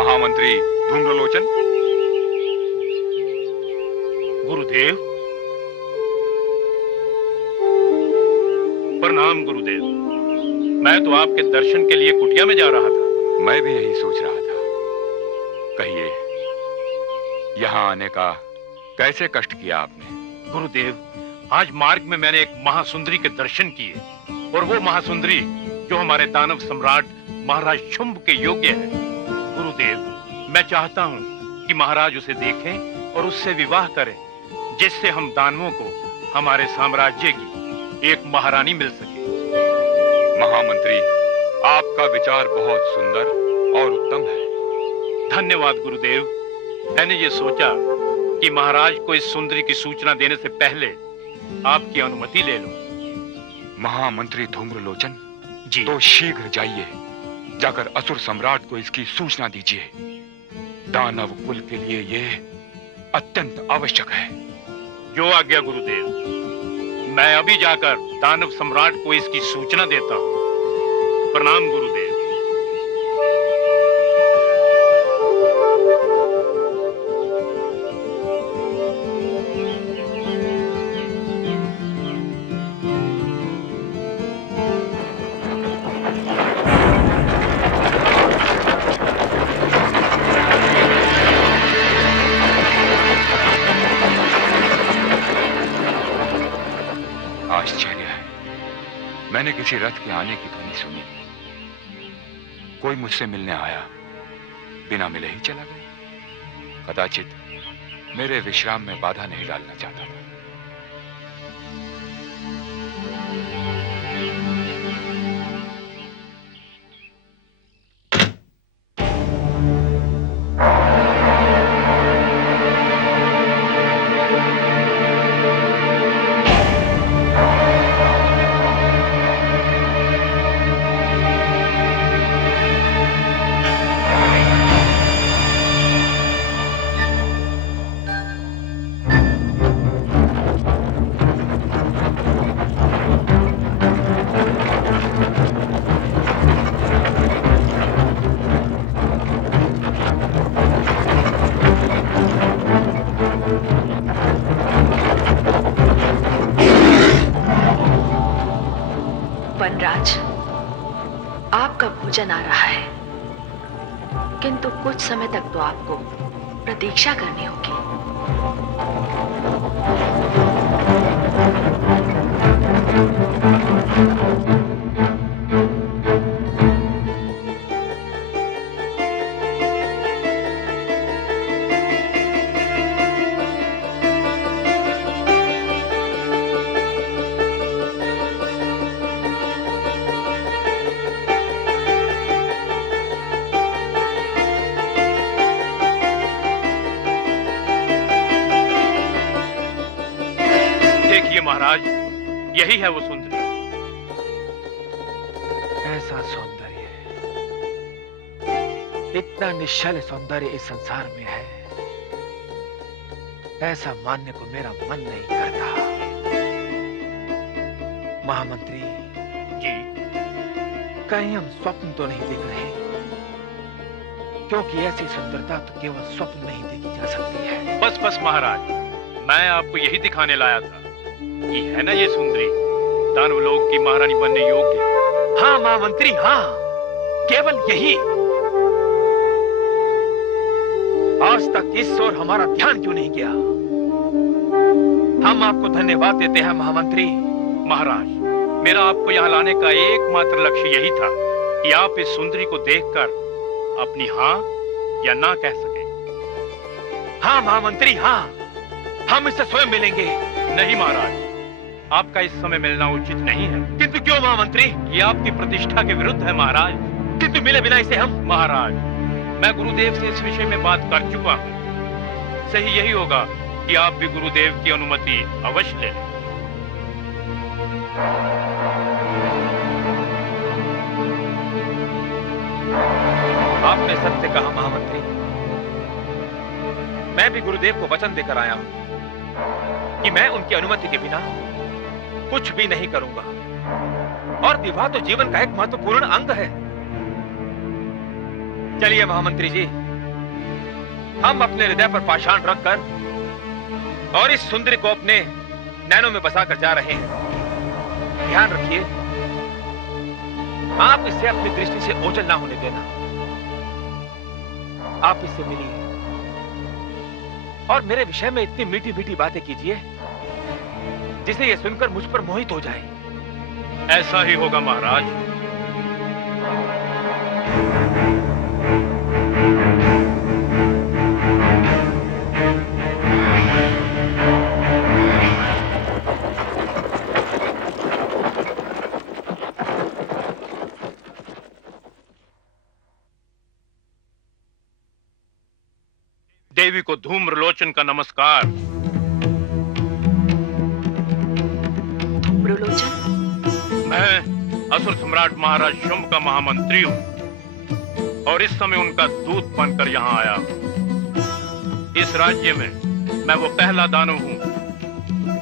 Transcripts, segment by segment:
महामंत्री धूम्रलोचन। गुरुदेव, प्रणाम गुरुदेव। मैं तो आपके दर्शन के लिए कुटिया में जा रहा था। मैं भी यही सोच रहा था। कहिए, यहाँ आने का कैसे कष्ट किया आपने? गुरुदेव, आज मार्ग में मैंने एक महासुंदरी के दर्शन किए, और वो महासुंदरी जो हमारे दानव सम्राट महाराज शुंभ के योग्य है। गुरुदेव, मैं चाहता हूँ कि महाराज उसे देखें और उससे विवाह करें, जिससे हम दानवों को हमारे साम्राज्य की एक महारानी मिल सके। महामंत्री, आपका विचार बहुत सुंदर और उत्तम है। धन्यवाद गुरुदेव। मैंने ये सोचा कि महाराज को इस सुंदरी की सूचना देने से पहले आपकी अनुमति ले लूं। महामंत्री धूम्रलोचन जी। तो शीघ्र जाइए, जाकर असुर सम्राट को इसकी सूचना दीजिए। दानव कुल के लिए यह अत्यंत आवश्यक है। जो आज्ञा गुरुदेव। मैं अभी जाकर दानव सम्राट को इसकी सूचना देता हूं। प्रणाम गुरुदेव। आश्चर्य है, मैंने किसी रथ के आने की ध्वनि सुनी। कोई मुझसे मिलने आया, बिना मिले ही चला गया। कदाचित मेरे विश्राम में बाधा नहीं डालना चाहता था। वनराज, आपका भोजन आ रहा है, किंतु कुछ समय तक तो आपको प्रतीक्षा करनी होगी। महाराज, यही है वो सुंदरी। ऐसा सौंदर्य, इतना निश्चल सौंदर्य इस संसार में है, ऐसा मानने को मेरा मन नहीं करता। महामंत्री जी, कहीं हम स्वप्न तो नहीं देख रहे? क्योंकि ऐसी सुंदरता तो केवल स्वप्न में ही देखी जा सकती है। बस बस महाराज, मैं आपको यही दिखाने लाया था कि है ना ये सुंदरी दानवलोक की महारानी बनने योग्य। हाँ महामंत्री, हाँ, केवल यही। आज तक इस ओर हमारा ध्यान क्यों नहीं गया? हम आपको धन्यवाद देते हैं महामंत्री। महाराज, मेरा आपको यहाँ लाने का एकमात्र लक्ष्य यही था कि आप इस सुंदरी को देखकर अपनी हाँ या ना कह सके। हाँ महामंत्री, हाँ, हम इससे स्वयं मिलेंगे। नहीं महाराज, आपका इस समय मिलना उचित नहीं है। किंतु क्यों महामंत्री? ये आपकी प्रतिष्ठा के विरुद्ध है महाराज। किंतु मिले बिना इसे हम? महाराज, मैं गुरुदेव से इस विषय में बात कर चुका हूँ। सही यही होगा कि आप भी गुरुदेव की अनुमति अवश्य ले लें। आपने सत्य कहा महामंत्री। मैं भी गुरुदेव को वचन देकर आया हूं कि मैं उनकी अनुमति के बिना कुछ भी नहीं करूंगा। और विवाह तो जीवन का एक महत्वपूर्ण अंग है। चलिए महामंत्री जी, हम अपने हृदय पर पाषाण रखकर और इस सुंदरी को अपने नैनों में बसा कर जा रहे हैं। ध्यान रखिए, आप इसे अपनी दृष्टि से ओझल ना होने देना। आप इससे मिलिए और मेरे विषय में इतनी मीठी मीठी बातें कीजिए जिसे यह सुनकर मुझ पर मोहित हो जाए। ऐसा ही होगा महाराज। देवी को धूम्रलोचन का नमस्कार। धूम्रलोचन? मैं असुर सम्राट महाराज शुंभ का महामंत्री हूं और इस समय उनका दूत बनकर यहां आया हूं। इस राज्य में मैं वो पहला दानव हूं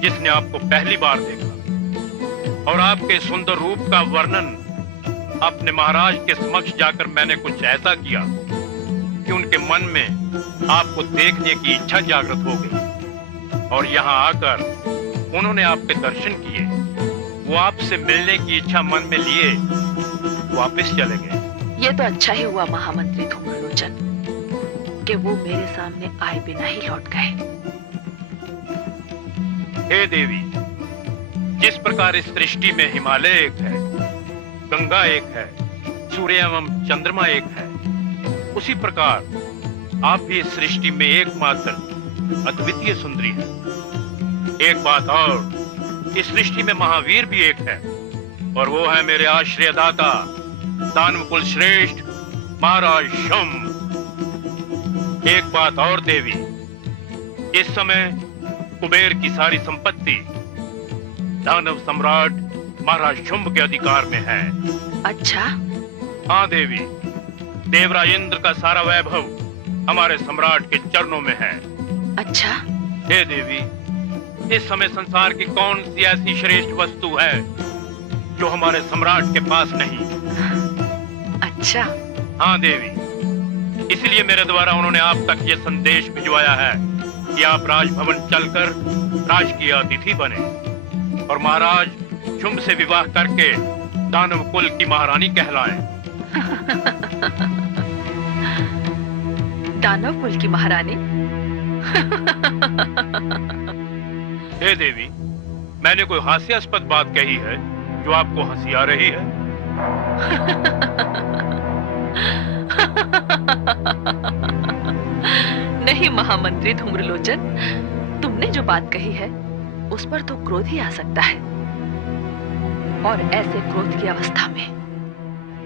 जिसने आपको पहली बार देखा और आपके सुंदर रूप का वर्णन अपने महाराज के समक्ष जाकर मैंने कुछ ऐसा किया कि उनके मन में आपको देखने की इच्छा जागृत हो गई और यहां आकर उन्होंने आपके दर्शन किए। वो आपसे मिलने की इच्छा मन में लिए वापस चले गए। ये तो अच्छा ही हुआ महामंत्री धूम्रलोचन कि वो मेरे सामने आए बिना ही लौट गए। हे देवी, जिस प्रकार इस सृष्टि में हिमालय एक है, गंगा एक है, सूर्य एवं चंद्रमा एक है, उसी प्रकार आप भी इस सृष्टि में एकमात्र अद्वितीय सुंदरी है। एक बात और, इस सृष्टि में महावीर भी एक है और वो है मेरे आश्रयदाता दानव कुल श्रेष्ठ महाराज शुंभ। एक बात और देवी, इस समय कुबेर की सारी संपत्ति दानव सम्राट महाराज शुंभ के अधिकार में है। अच्छा? हाँ देवी, देवराज इंद्र का सारा वैभव हमारे सम्राट के चरणों में है। अच्छा? हे देवी, इस समय संसार की कौन सी ऐसी श्रेष्ठ वस्तु है जो हमारे सम्राट के पास नहीं? अच्छा? हाँ देवी, इसलिए मेरे द्वारा उन्होंने आप तक ये संदेश भिजवाया है कि आप राजभवन चलकर राजकीय अतिथि बने और महाराज शुंभ से विवाह करके दानव कुल की महारानी कहलाएं। दानव कुल की महारानी? हे देवी, मैंने कोई हास्यास्पद बात कही है जो आपको हंसी आ रही है? नहीं महामंत्री धूम्रलोचन, तुमने जो बात कही है उस पर तो क्रोध ही आ सकता है और ऐसे क्रोध की अवस्था में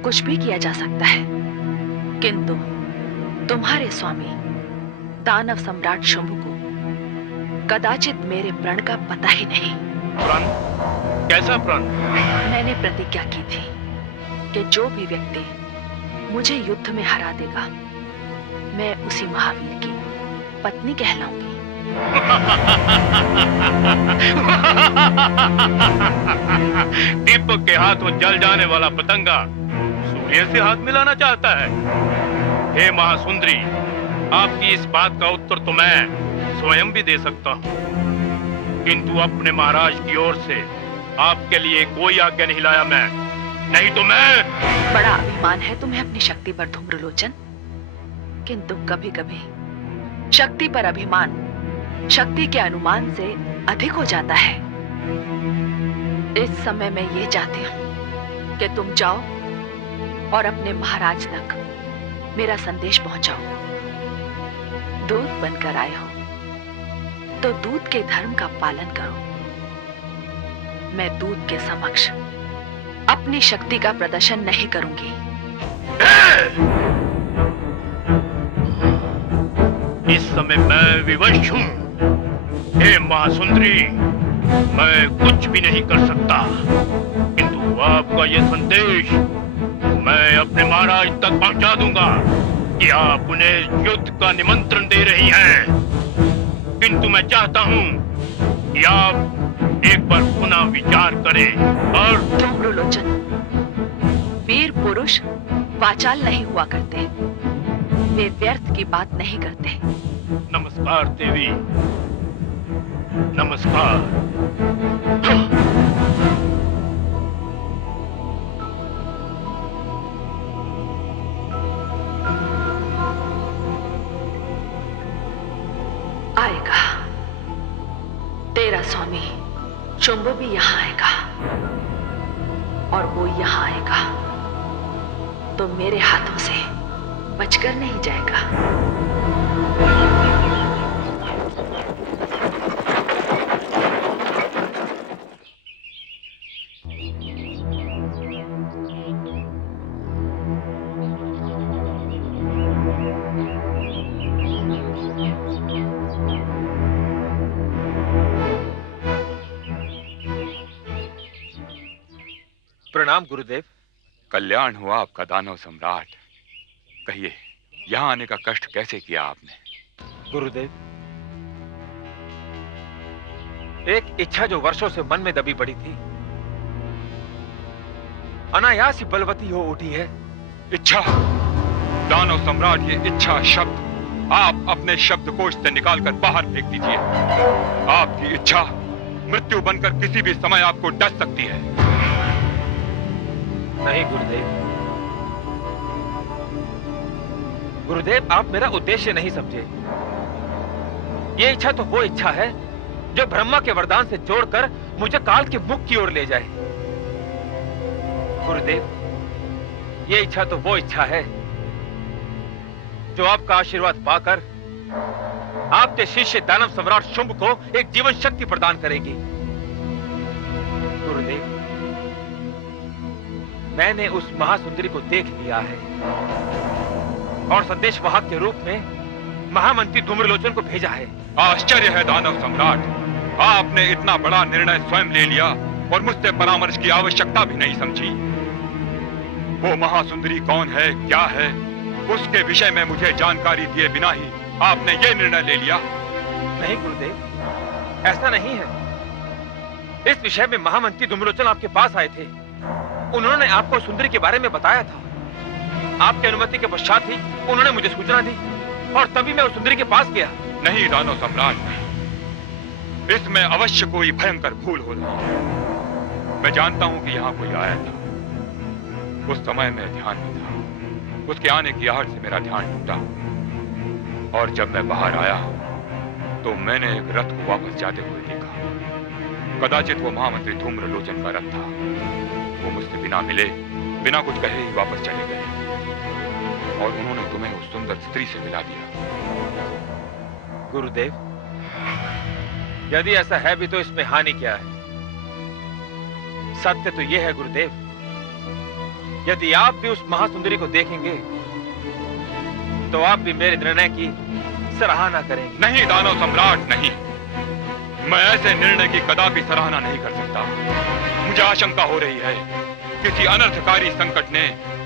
कुछ भी किया जा सकता है, किंतु तुम्हारे स्वामी दानव सम्राट शुंभ को कदाचित मेरे प्रण का पता ही नहीं। प्रण? कैसा प्रण? मैंने प्रतिज्ञा की थी कि जो भी व्यक्ति मुझे युद्ध में हरा देगा मैं उसी महावीर की पत्नी कहलाऊंगी। दीपक के हाथों जल जाने वाला पतंगा सूर्य से हाथ मिलाना चाहता है। हे महासुंदरी, आपकी इस बात का उत्तर तो मैं स्वयं भी दे सकता हूँ, किंतु अपने महाराज की ओर से आपके लिए कोई आज्ञा नहीं लाया मैं, नहीं तो मैं। बड़ा अभिमान है तुम्हें अपनी शक्ति पर धूम्रलोचन, किंतु कभी कभी शक्ति पर अभिमान शक्ति के अनुमान से अधिक हो जाता है। इस समय मैं ये चाहती हूँ कि तुम जाओ और अपने महाराज तक मेरा संदेश पहुंचाओ। दूत बनकर आए हो तो दूत के धर्म का पालन करो। मैं दूत के समक्ष अपनी शक्ति का प्रदर्शन नहीं करूंगी। इस समय मैं विवश हूं। हे महासुंदरी, मैं कुछ भी नहीं कर सकता, किंतु आपका यह संदेश मैं अपने महाराज तक पहुंचा दूंगा कि आप उन्हें युद्ध का निमंत्रण दे रही हैं। किंतु मैं चाहता हूं कि आप एक बार पुनः विचार करें और धूम्रलोचन, वीर पुरुष वाचाल नहीं हुआ करते, वे व्यर्थ की बात नहीं करते। नमस्कार देवी, नमस्कार। आएगा, तेरा स्वामी शुंभ भी यहां आएगा, और वो यहां आएगा तो मेरे हाथों से बचकर नहीं जाएगा। प्रणाम गुरुदेव। कल्याण हुआ आपका दानव सम्राट। कहिए, यहाँ आने का कष्ट कैसे किया आपने? गुरुदेव, एक इच्छा जो वर्षों से मन में दबी पड़ी थी, अनायास ही बलवती हो उठी है। इच्छा? दानव सम्राट, ये इच्छा शब्द आप अपने शब्दकोश से निकालकर बाहर फेंक दीजिए। आपकी इच्छा मृत्यु बनकर किसी भी समय आपको डस सकती है। नहीं गुरुदेव, गुरुदेव आप मेरा उद्देश्य नहीं समझे। ये इच्छा तो वो इच्छा है जो ब्रह्मा के वरदान से जोड़कर मुझे काल के मुख की ओर ले जाए। गुरुदेव, ये इच्छा तो वो इच्छा है जो आपका आशीर्वाद पाकर आपके शिष्य दानव सम्राट शुंभ को एक जीवन शक्ति प्रदान करेगी। गुरुदेव, मैंने उस महासुंदरी को देख लिया है और संदेश वाहक के रूप में महामंत्री धूम्रलोचन को भेजा है। आश्चर्य है दानव सम्राट, आपने इतना बड़ा निर्णय स्वयं ले लिया और मुझसे परामर्श की आवश्यकता भी नहीं समझी। वो महासुंदरी कौन है, क्या है, उसके विषय में मुझे जानकारी दिए बिना ही आपने ये निर्णय ले लिया? नहीं गुरुदेव, ऐसा नहीं है। इस विषय में महामंत्री धूम्रलोचन आपके पास आए थे। उन्होंने आपको सुंदरी के बारे में बताया था। आपकी अनुमति के पश्चात ही उन्होंने मुझे सूचना दी और तभी मैं उस सुंदरी के पास गया। नहीं दानव सम्राट, नहीं, इसमें अवश्य कोई भयंकर भूल हो रही है। मैं जानता हूं कि यहाँ कोई आया था। उस समय मैं ध्यान में था। उसके आने की आहट से मेरा ध्यान टूटा और जब मैं बाहर आया तो मैंने एक रथ को वापस जाते हुए देखा। कदाचित वो महामंत्री धूम्रलोचन का रथ था। वो मुझसे बिना मिले, बिना कुछ कहे ही वापस चले गए और उन्होंने तुम्हें उस सुंदर स्त्री से मिला दिया। गुरुदेव, यदि ऐसा है भी तो इसमें हानि क्या है? सत्य तो यह है गुरुदेव, यदि आप भी उस महासुंदरी को देखेंगे तो आप भी मेरे निर्णय की सराहना करेंगे। नहीं दानव सम्राट, नहीं, मैं ऐसे निर्णय की कदापि सराहना नहीं कर सकता। मुझे आशंका हो रही है किसी अनर्थकारी संकट ने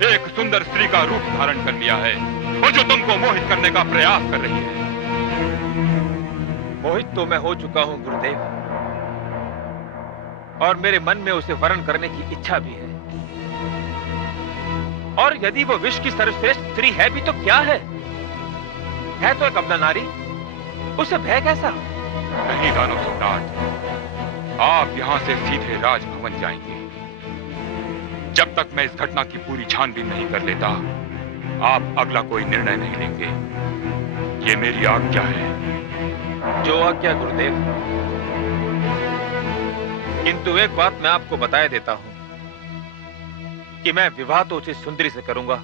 एक सुंदर स्त्री का रूप धारण कर लिया है और जो तुमको मोहित करने का प्रयास कर रही है। मोहित तो मैं हो चुका हूं गुरुदेव, और मेरे मन में उसे वर्ण करने की इच्छा भी है। और यदि वो विश्व की सर्वश्रेष्ठ स्त्री है भी तो क्या है तो एक अबला नारी, उसे भय कैसा? नहीं दानव सम्राट, आप यहां से सीधे राजभवन जाएंगे। जब तक मैं इस घटना की पूरी छानबीन नहीं कर लेता, आप अगला कोई निर्णय नहीं लेंगे। ये मेरी आज्ञा है। जो आज्ञा गुरुदेव। किंतु एक बात मैं आपको बताए देता हूं कि मैं विवाह तो उसे सुंदरी से करूंगा।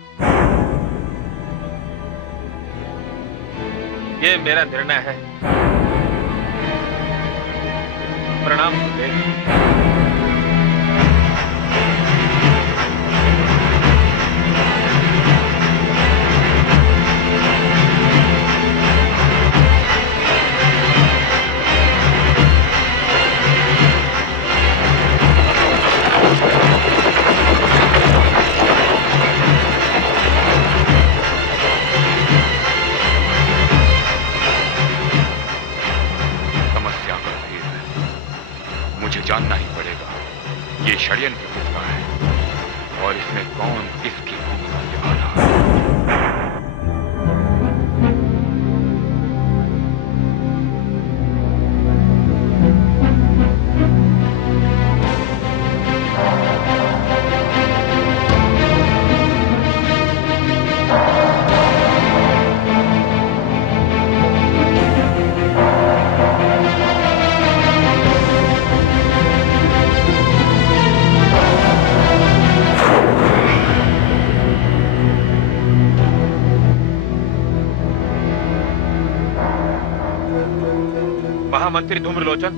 ये मेरा निर्णय है। प्रणाम गुरुदेव। जानना ही पड़ेगा ये षड्यंत्र किसका है और इसमें कौन किसकी भूमिका निभा रहा है। महामंत्री धूम्रलोचन,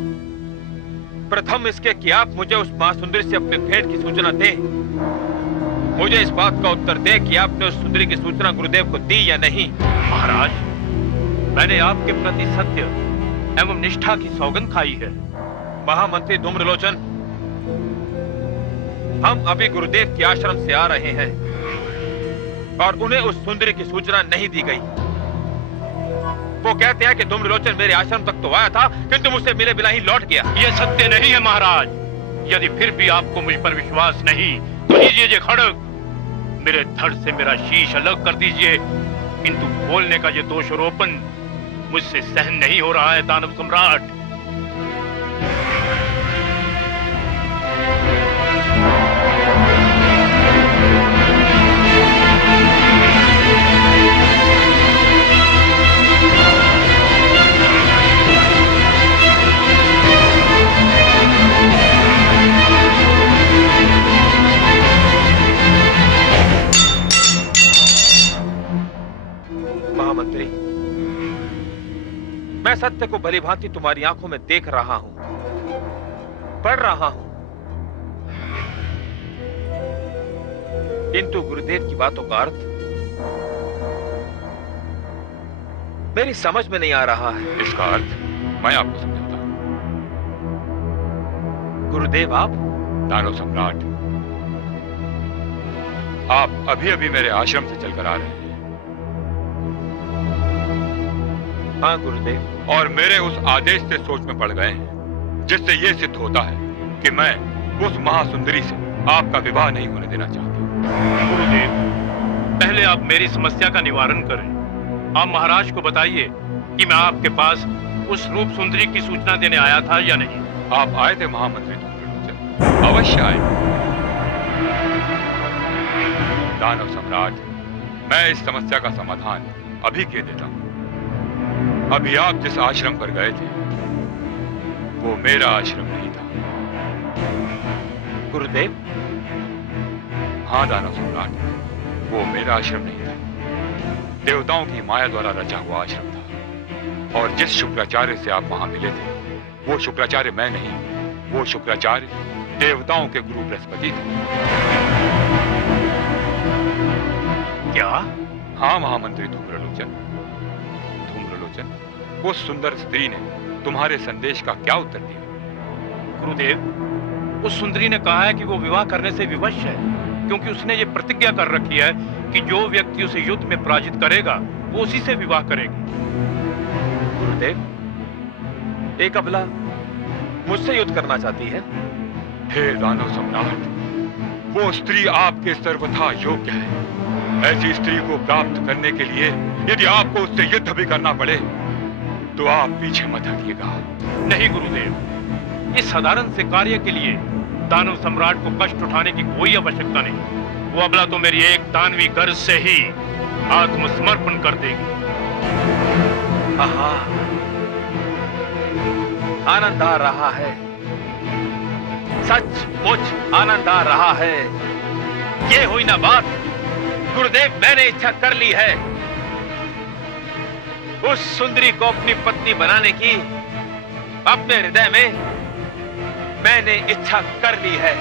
प्रथम इसके कि आप मुझे उस महासुंदरी से अपने भेंट की सूचना दें। मुझे इस बात का उत्तर दें कि आपने उस सुंदरी की सूचना गुरुदेव को दी या नहीं। महाराज, मैंने आपके प्रति सत्य एवं निष्ठा की सौगंध खाई है। महामंत्री धूम्रलोचन, हम अभी गुरुदेव के आश्रम से आ रहे हैं और उन्हें उस सुंदरी की सूचना नहीं दी गई। वो कहते हैं कि धूम्रलोचन मेरे आश्रम तक तो आया था, किंतु मुझसे मिले बिना ही लौट गया। यह सत्य नहीं है महाराज। यदि फिर भी आपको मुझ पर विश्वास नहीं तो लीजिए ये खड्ग, मेरे धड़ से मेरा शीश अलग कर दीजिए। किंतु बोलने का ये दोषारोपण मुझसे सहन नहीं हो रहा है दानव सम्राट। महामंत्री, मैं सत्य को भलीभांति तुम्हारी आंखों में देख रहा हूं, पढ़ रहा हूं, किंतु गुरुदेव की बातों का अर्थ मेरी समझ में नहीं आ रहा है। इसका अर्थ मैं आपको समझाता हूं। गुरुदेव, आप दानव सम्राट, आप अभी अभी मेरे आश्रम से चलकर आ रहे हैं। हाँ गुरुदेव। और मेरे उस आदेश से सोच में पड़ गए हैं, जिससे यह सिद्ध होता है कि मैं उस महासुंदरी से आपका विवाह नहीं होने देना चाहता। गुरुदेव, पहले आप मेरी समस्या का निवारण करें। आप महाराज को बताइए कि मैं आपके पास उस रूप सुंदरी की सूचना देने आया था या नहीं। आप आए थे महामंत्री धूम्रलोचन, अवश्य आए। दानव सम्राट, मैं इस समस्या का समाधान अभी किए देता हूं। अभी आप जिस आश्रम पर गए थे वो मेरा आश्रम नहीं था। गुरुदेव? हाँ दानव सम्राट, वो मेरा आश्रम नहीं था। देवताओं की माया द्वारा रचा हुआ आश्रम था। और जिस शुक्राचार्य से आप वहां मिले थे वो शुक्राचार्य मैं नहीं, वो शुक्राचार्य देवताओं के गुरु बृहस्पति थे। क्या? हाँ महामंत्री धूम्रलोचन, उस सुंदर स्त्री ने तुम्हारे संदेश का क्या उत्तर दिया? गुरुदेव, उस सुंदरी ने कहा है कि वो विवाह करने से विवश है, क्योंकि उसने ये प्रतिज्ञा कर रखी है कि जो व्यक्ति उसे युद्ध में पराजित करेगा वो उसी से विवाह करेगी। गुरुदेव, एक अबला मुझसे युद्ध करना चाहती है। हे दानव सम्राट, वो स्त्री आपके सर्वथा योग्य है। ऐसी स्त्री को प्राप्त करने के लिए यदि आपको उससे युद्ध भी करना पड़े तो आप पीछे मत हटिएगा। नहीं गुरुदेव, इस साधारण से कार्य के लिए दानव सम्राट को कष्ट उठाने की कोई आवश्यकता नहीं। वो अबला तो मेरी एक दानवी गर्ज से ही आत्मसमर्पण कर देगी। आहा, आनंद आ रहा है, सचमुच आनंद आ रहा है। ये हुई ना बात, गुरुदेव, मैंने इच्छा कर ली है उस सुंदरी को अपनी पत्नी बनाने की। अपने हृदय में मैंने इच्छा कर ली है।